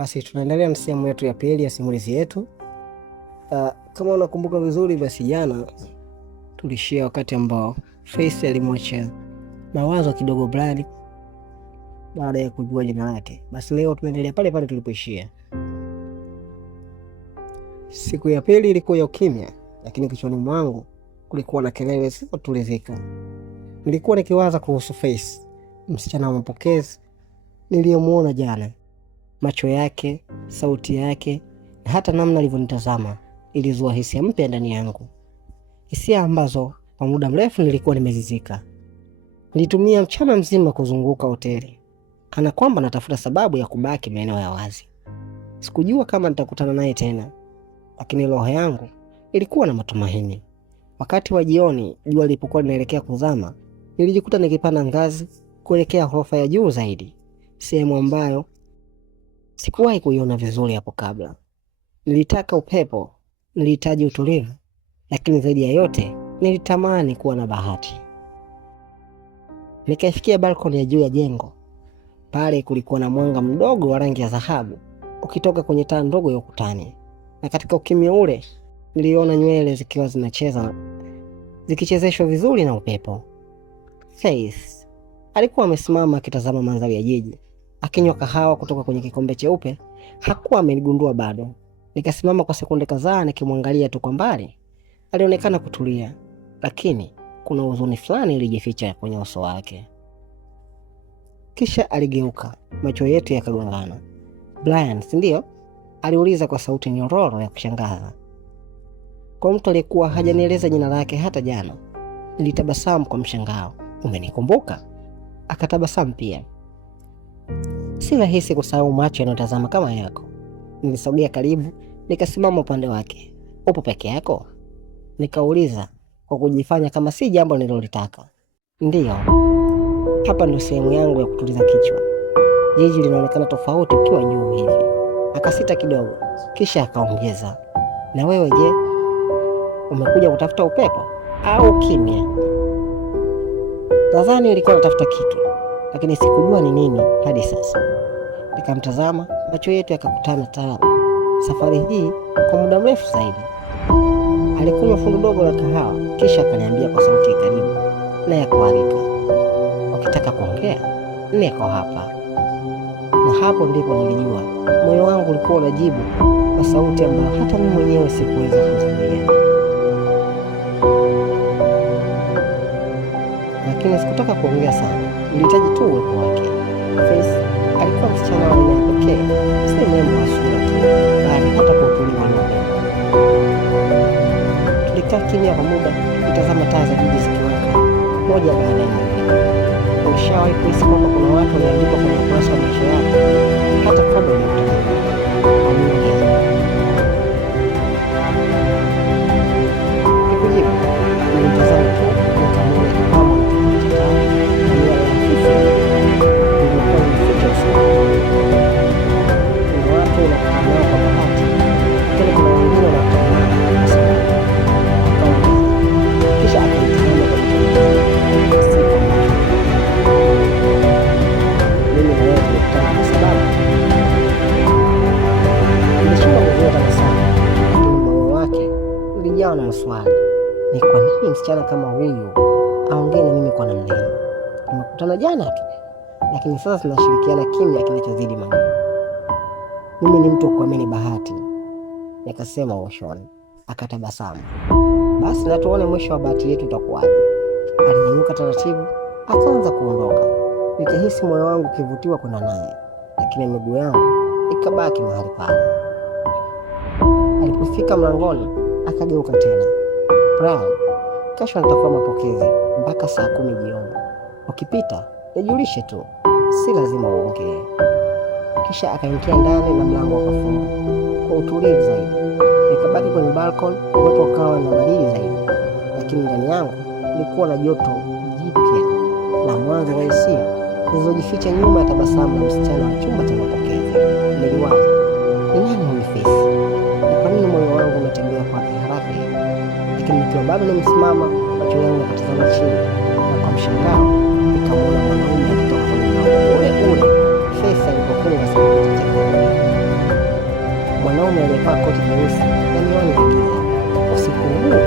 Basi tunaendelea na sehemu yetu ya pili ya simulizi yetu. Kama unakumbuka vizuri, basi jana tulishia wakati ambao Faith alimwacha mawazo kidogo Brian baada ya kujua jina lake. Basi leo tunaendelea pale pale tulipoishia. Siku ya pili ilikuwa ya ukimya, lakini kichwani mwangu kulikuwa na kelele zisizotulizika. Nilikuwa nikiwaza kuhusu Faith, msichana wa mapokezi niliyomuona jana. Macho yake, sauti yake, na hata namna alivyonitazama ilizua hisia mpya ndani yangu. Hisia ambazo kwa muda mrefu nilikuwa nimezizika. Nilitumia mchana mzima kuzunguka hoteli, kana kwamba natafuta sababu ya kubaki maeneo ya wazi. Sikujua kama nitakutana naye tena, lakini roho yangu ilikuwa na matumaini. Wakati wa jioni, jua lilipokuwa linaelekea kuzama, nilijikuta nikipanda ngazi kuelekea ghorofa ya juu zaidi, sehemu ambayo sikuwahi kuiona vizuri hapo kabla. Nilitaka upepo, nilihitaji utulivu, lakini zaidi ya yote nilitamani kuwa na bahati. Nikafikia balkoni ya juu ya jengo. Pale kulikuwa na mwanga mdogo wa rangi ya dhahabu ukitoka kwenye taa ndogo ya ukutani, na katika ukimya ule niliona nywele zikiwa zinacheza, zikichezeshwa vizuri na upepo. Faith alikuwa amesimama akitazama mandhari ya jiji, akinywa kahawa kutoka kwenye kikombe cheupe. Hakuwa amenigundua bado. Nikasimama kwa sekunde kadhaa nikimwangalia tu kwa mbali. Alionekana kutulia, lakini kuna huzuni fulani ilijificha kwenye uso wake. Kisha aligeuka, macho yetu yakagongana. "Brian, si ndio?" aliuliza kwa sauti nyororo ya kushangaza. Kwa mtu aliyekuwa hajanieleza jina lake hata jana. Nilitabasamu kwa mshangao. "Umenikumbuka?" Akatabasamu pia. "Si rahisi kusahau macho yanayotazama kama yako." Nilisogea karibu, nikasimama upande wake. "Upo peke yako?" nikauliza kwa kujifanya kama si jambo nililolitaka. "Ndiyo. Hapa ndio sehemu yangu ya kutuliza kichwa. Jiji linaonekana tofauti ukiwa juu hivi." Akasita kidogo, kisha akaongeza, "Na wewe je? Umekuja kutafuta upepo au kimya?" Nadhani nilikuwa natafuta kitu, lakini sikujua ni nini hadi sasa. Nikamtazama, macho yetu yakakutana tena. Safari hii kwa muda mrefu zaidi. Alikunywa fungu dogo la kahawa, kisha akaniambia kwa sauti karibu na ya kuharika, "Ukitaka kuongea, niko hapa." Na hapo ndipo nilijua moyo wangu ulikuwa unajibu kwa sauti ambayo hata mimi mwenyewe sikuweza kuzuia. Lakini sikutaka kuongea sana, nilihitaji tu uwepo wake. Faith alikuwa msichana wa aina ya pekee, si mrembo wa sura tu, bali hata kwa utulivu wake. Tulikaa kimya kwa muda, tukitazama taa za jiji zikiwaka moja baada ya nyingine. Ulishawahi kuhisi kwamba kuna watu waliandikwa kwenye ukurasa wa maisha yako hata kabla hujakutana nao? Nikujibu, nilitazama tu nikamwona kama mtazamo na hafifu ilikuwa imeficha uso. Kuna watu wanakutana nao kwa bahati, lakini kuna wengine wanakutana nao kwa sababu. Kisha akaitazama kwa mtazamo. Mimi na wewe tulikutana kwa sababu. Nilishinda kuzuia tabasamu, lakini moyo wake ulijawa na maswali. Ni kwa nini msichana kama huyu aongee na mimi kwa namna hii? Tumekutana jana tu, lakini sasa tunashirikiana kimya kinachozidi maneno. Mimi ni mtu wa kuamini bahati, nikasema ushoni. Akatabasamu. "Basi na tuone mwisho wa bahati yetu utakuwaje." Alinyanyuka taratibu, akaanza kuondoka. Nikahisi moyo wangu ukivutiwa kwenda naye, lakini miguu yangu ikabaki mahali pale. Alipofika mlangoni, akageuka tena. "Brian, kesho nitakuwa mapokezi mpaka saa 10 jioni. Ukipita nijulishe tu, si lazima uongee." Kisha akaingia ndani na mlango ukafunga. Kwa utulivu zaidi, nikabaki kwenye balkoni, upepo ukawa na baridi zaidi, lakini ndani yangu nilikuwa na joto jipya la mwanzo wa hisia zilizojificha nyuma ya tabasamu la msichana wa chumba cha mapokezi. Niliwaza, ni nani huyu Faith? Na kwa nini moyo wangu umetembea kwa haraka hivi? Lakini nikiwa bado nimesimama, macho yangu yakatazama chini, na kwa mshangao nikamwona mwanaume akitoka kwenye mlango ule ule Faith alipokuwa amesimama. mwanaume aliyevaa koti jeusi na miwani. Usiku huu